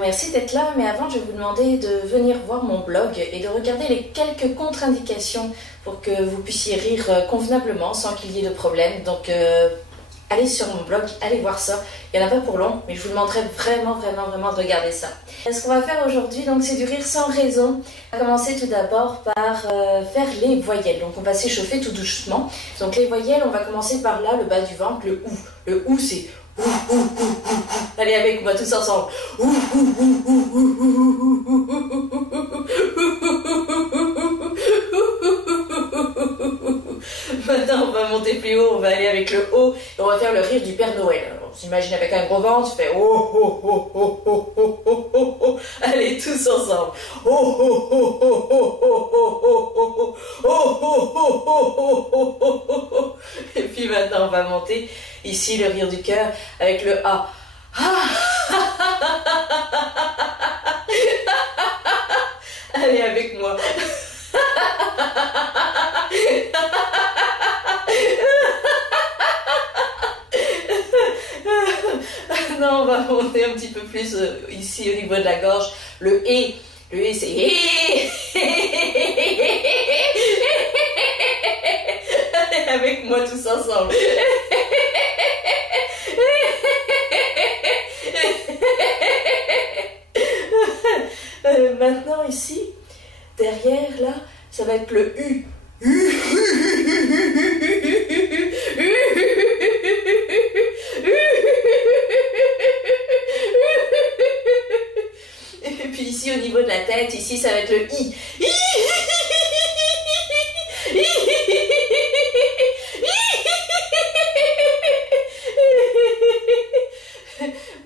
Merci d'être là, mais avant je vais vous demander de venir voir mon blog et de regarder les quelques contre-indications pour que vous puissiez rire convenablement sans qu'il y ait de problème. Donc allez sur mon blog, allez voir ça. Il n'y en a pas pour long, mais je vous demanderai vraiment de regarder ça. Ce qu'on va faire aujourd'hui, donc, c'est du rire sans raison. On va commencer tout d'abord par faire les voyelles. Donc on va s'échauffer tout doucement. Donc les voyelles, on va commencer par là, le bas du ventre, le OU. Le OU, c'est OU, OU, OU, OU. Allez avec moi tous ensemble. OU, OU, OU, OU, Maintenant, on va monter plus haut, on va aller avec le O et on va faire le rire du Père Noël. Alors, on s'imagine avec un gros ventre, tu fais oh oh oh oh oh oh oh oh oh. Allez, tous ensemble. Oh oh oh oh oh oh oh oh oh oh oh oh oh. Et puis maintenant, on va monter ici le rire du cœur avec le A. Allez avec moi. Non, on va monter un petit peu plus ici au niveau de la gorge. Le E. Le E, c'est Allez avec moi tous ensemble. Maintenant ici, derrière là, ça va être le U. Et puis ici au niveau de la tête, ici ça va être le I.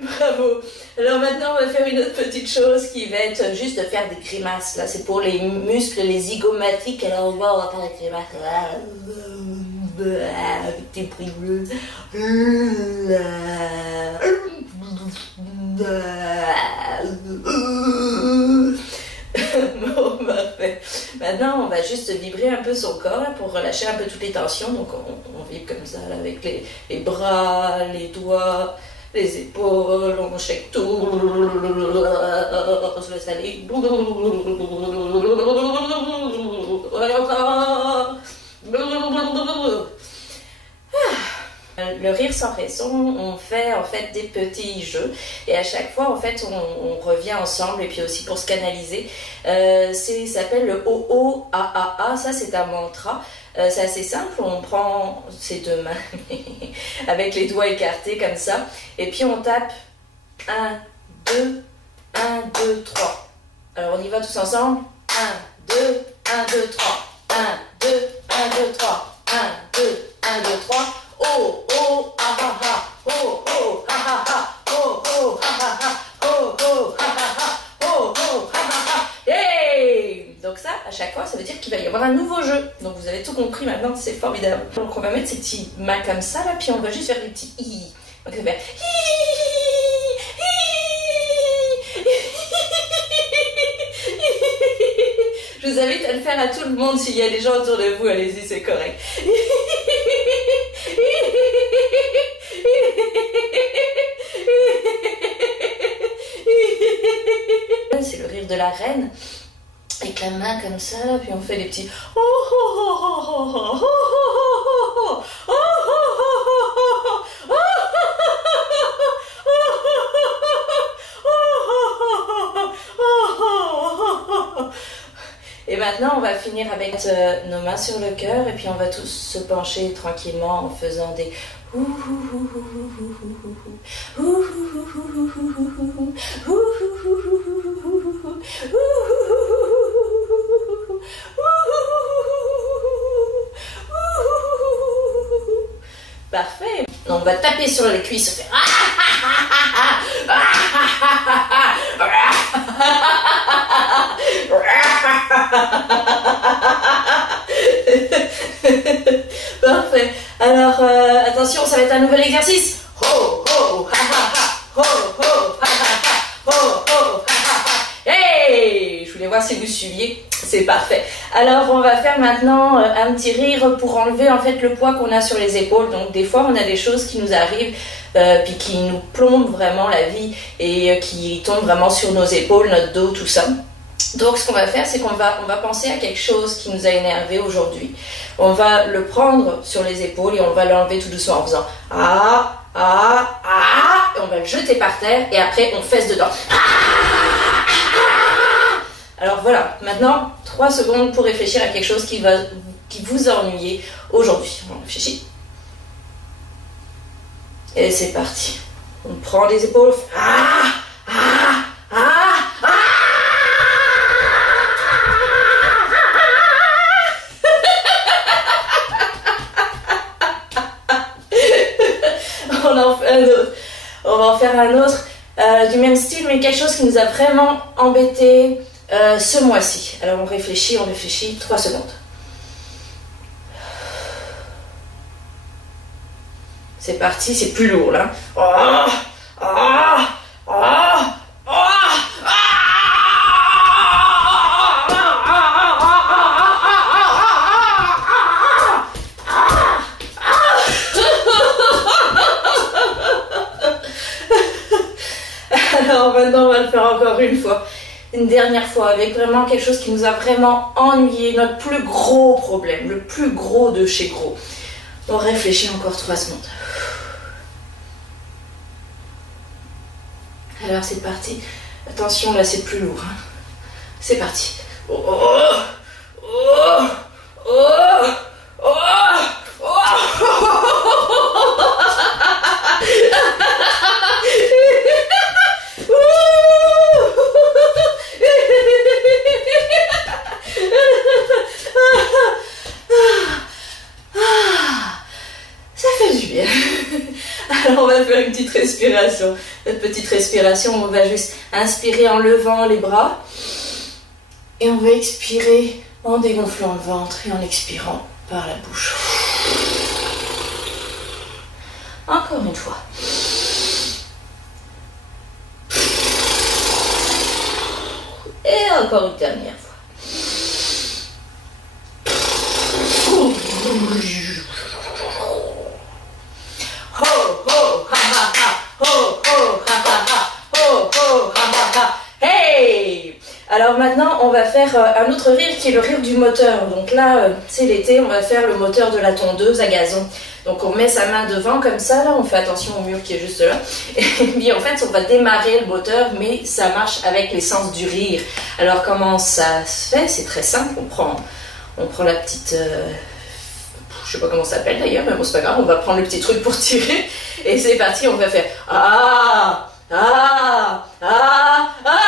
Bravo. Alors maintenant on va faire une autre petite chose qui va être juste de faire des grimaces. Là c'est pour les muscles, les zygomatiques. Alors on va faire des grimaces. Avec des bruits bleus. Bon, parfait. Maintenant, on va juste vibrer un peu son corps là, pour relâcher un peu toutes les tensions. Donc, on vibre comme ça là, avec les bras, les doigts, les épaules. On shake tout. On se laisse aller. Le rire sans raison, on fait en fait des petits jeux et à chaque fois en fait on revient ensemble et puis aussi pour se canaliser. Ça s'appelle le O-O-A-A-A, ça c'est un mantra. C'est assez simple, on prend ses deux mains avec les doigts écartés comme ça et puis on tape 1, 2, 1, 2, 3. Alors on y va tous ensemble. 1, 2, 1, 2, 3. 1, 2, 1, 2, 3. 1, 2, 1, 2, 3. Oh, oh, ah, ah, ah. Oh, oh, ah, ah, ah. Oh, oh, ah, ah, ah. Oh, oh, ah, ah, ah. Oh, oh, ah, ah, ah. Hey! Donc ça, à chaque fois, ça veut dire qu'il va y avoir un nouveau jeu. Donc vous avez tout compris maintenant, c'est formidable. Donc on va mettre ces petits mains comme ça, là, puis on va juste faire des petits i. Donc on va faire Je vous invite à le faire à tout le monde. S'il y a des gens autour de vous, allez-y, c'est correct. C'est le rire de la reine. Avec la main comme ça, là, puis on fait des petits Et maintenant, on va finir avec nos mains sur le cœur et puis on va tous se pencher tranquillement en faisant des Parfait. On va taper sur les cuisses, faire Parfait. Alors, attention, ça va être un nouvel exercice. Ho, ho, ha, ha, ha. Ho, ho, ha, ha, ha. Ho, ho, ha, ha, ha. Hey! Je voulais voir voir si vous suiviez. C'est parfait. Alors on va faire maintenant un petit rire pour enlever en fait le poids qu'on a sur les épaules. Donc des fois on a des choses qui nous arrivent puis qui nous plombent vraiment la vie et qui tombent vraiment sur nos épaules, notre dos, tout ça. Donc ce qu'on va faire, c'est qu'on va penser à quelque chose qui nous a énervé aujourd'hui. On va le prendre sur les épaules et on va l'enlever tout doucement en faisant ah, ah, ah, et on va le jeter par terre et après on fesse dedans. Ah, ah. Alors voilà, maintenant 3 secondes pour réfléchir à quelque chose qui vous a ennuyé aujourd'hui. On réfléchit. Et c'est parti. On prend les épaules. Ah, ah, ah, ah. On en fait un autre. On va en faire un autre du même style, mais quelque chose qui nous a vraiment embêté ce mois-ci. Alors on réfléchit, 3 secondes. C'est parti, c'est plus lourd là. Oh, oh, oh, oh. Alors maintenant on va le faire encore une fois, une dernière fois, avec vraiment quelque chose qui nous a vraiment ennuyé, notre plus gros problème, le plus gros de chez gros. On réfléchit encore 3 secondes. Alors c'est parti, attention là c'est plus lourd, hein. C'est parti. Oh, oh, oh, oh, oh, oh, oh. Ça fait du bien. Alors on va faire une petite respiration. Une petite respiration, on va juste inspirer en levant les bras. Et on va expirer en dégonflant le ventre et en expirant par la bouche. Encore une fois. Et encore une dernière fois. Ho ho ha ha ha, ho ho ha ha ha, ho ho ha ha ha. Hey! Alors maintenant on va faire un autre rire qui est le rire du moteur. Donc là c'est l'été, on va faire le moteur de la tondeuse à gazon. Donc on met sa main devant comme ça, là on fait attention au mur qui est juste là. Et puis en fait on va démarrer le moteur, mais ça marche avec l'essence du rire. Alors comment ça se fait? C'est très simple, on prend la petite... je sais pas comment ça s'appelle d'ailleurs, mais bon c'est pas grave, on va prendre le petit truc pour tirer. Et c'est parti, on va faire ah, ah, ah, ah.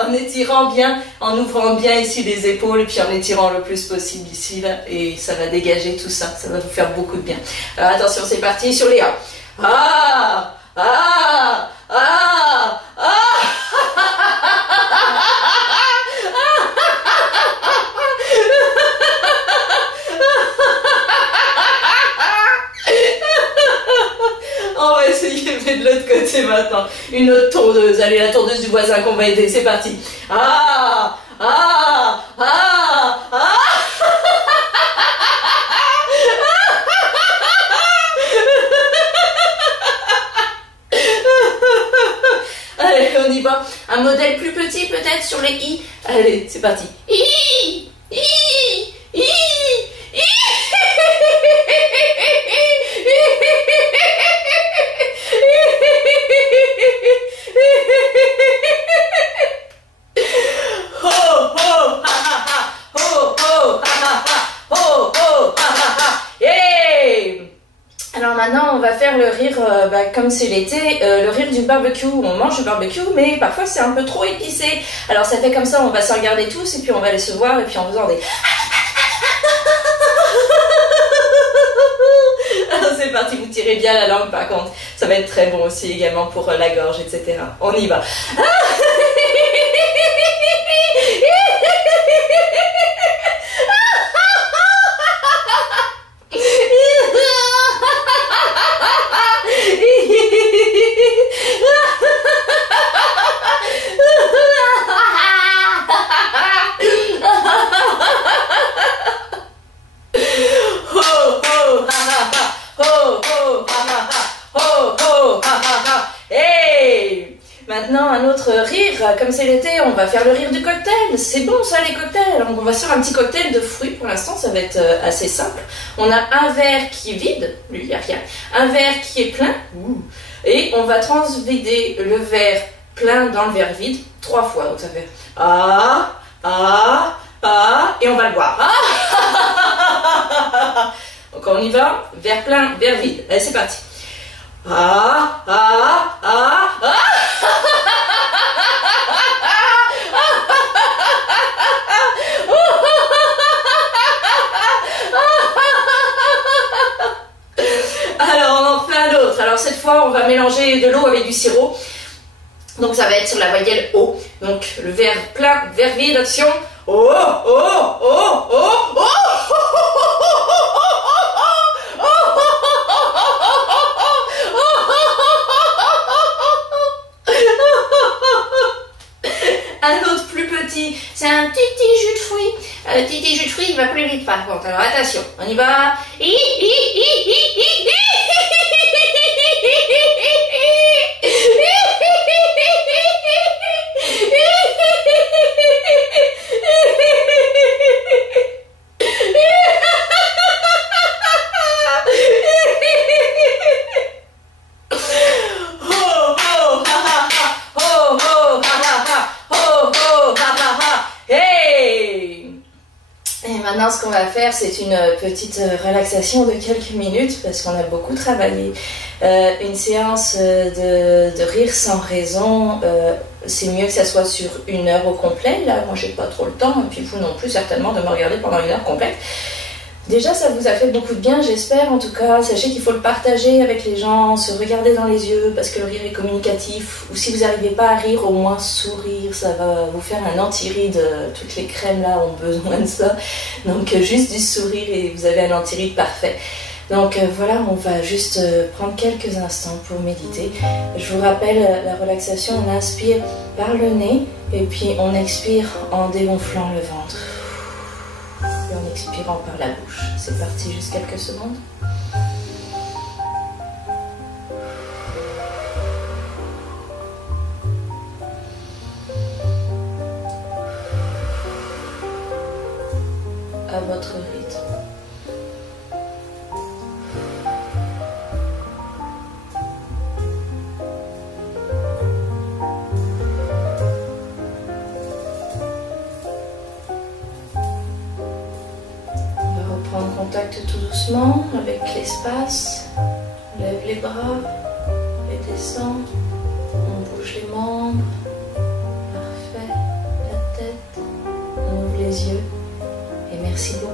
En étirant bien, en ouvrant bien ici les épaules et puis en étirant le plus possible ici là, et ça va dégager tout ça, ça va vous faire beaucoup de bien. Alors attention, c'est parti sur les A. Ah, ah, ah, ah. On va essayer mais de l'autre côté maintenant. Une autre tondeuse. Allez, la tondeuse du voisin qu'on va aider. C'est parti. Ah, ah, ah, ah. Allez, on y va. Un modèle plus petit peut-être sur les i. Allez, c'est parti. I, i, i, i. Alors maintenant on va faire le rire, comme c'est l'été, le rire du barbecue. On mange du barbecue mais parfois c'est un peu trop épicé. Alors ça fait comme ça, on va se regarder tous et puis on va aller se voir et puis en faisant des... Alors c'est parti, vous tirez bien la langue par contre. Ça va être très bon aussi également pour la gorge, etc. On y va. maintenant un autre rire. Comme c'est l'été, on va faire le rire du cocktail. C'est bon ça les cocktails. Donc on va faire un petit cocktail de fruits. Pour l'instant ça va être assez simple. On a un verre qui est vide, lui il n'y a rien. Un verre qui est plein. Et on va transvider le verre plein dans le verre vide 3 fois. Donc ça fait et on va le boire. Donc on y va. Verre plein, verre vide. Allez c'est parti. Alors on en refait un autre. Alors cette fois on va mélanger de l'eau avec du sirop. Donc ça va être sur la voyelle O. Donc le verre plein, verre vide, attention. Oh, oh, oh, oh, oh. Un autre plus petit, c'est un petit jus de fruits. Le petit jus de fruits, il va plus vite par contre. Alors attention, on y va. Maintenant, ce qu'on va faire, c'est une petite relaxation de quelques minutes parce qu'on a beaucoup travaillé. Une séance de rire sans raison, c'est mieux que ça soit sur 1 heure au complet. Là, moi, j'ai pas trop le temps, et puis vous non plus, certainement, de me regarder pendant 1 heure complète. Déjà, ça vous a fait beaucoup de bien, j'espère. En tout cas, sachez qu'il faut le partager avec les gens, se regarder dans les yeux, parce que le rire est communicatif. Ou si vous n'arrivez pas à rire, au moins sourire, ça va vous faire un anti-ride. Toutes les crèmes là ont besoin de ça. Donc juste du sourire et vous avez un anti-ride parfait. Donc voilà, on va juste prendre quelques instants pour méditer. Je vous rappelle, la relaxation, on inspire par le nez et puis on expire en dégonflant le ventre. Et en expirant par la bouche. C'est parti, juste quelques secondes. À votre rythme. Prendre contact tout doucement avec l'espace, on lève les bras et descend, on bouge les membres, parfait, la tête, on ouvre les yeux et merci beaucoup.